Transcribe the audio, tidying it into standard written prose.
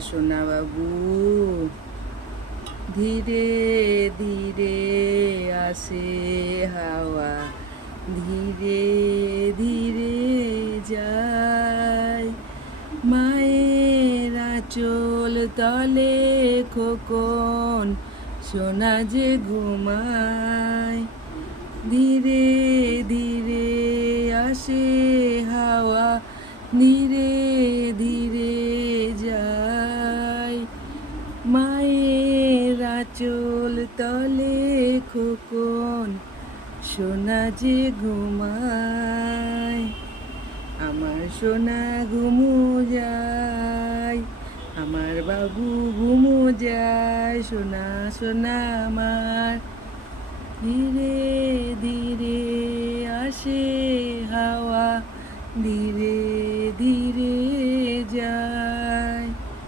সোনা বাবু ধীরে ধীরে আসে হাওয়া, ধীরে ধীরে যায়। মায়ের আঁচল তলে খোকন সোনা যে ঘুমায়, ধীরে ধীরে আসে হাওয়া, ধীরে ধীরে যায়। মায়ের আঁচল তলে খোকন সোনা যে ঘুমায়। আমার সোনা ঘুমু যায়, আমার বাবু ঘুমু যায়, সোনা সোনা আমার। ধীরে ধীরে আসে হাওয়া, ধীরে ধীরে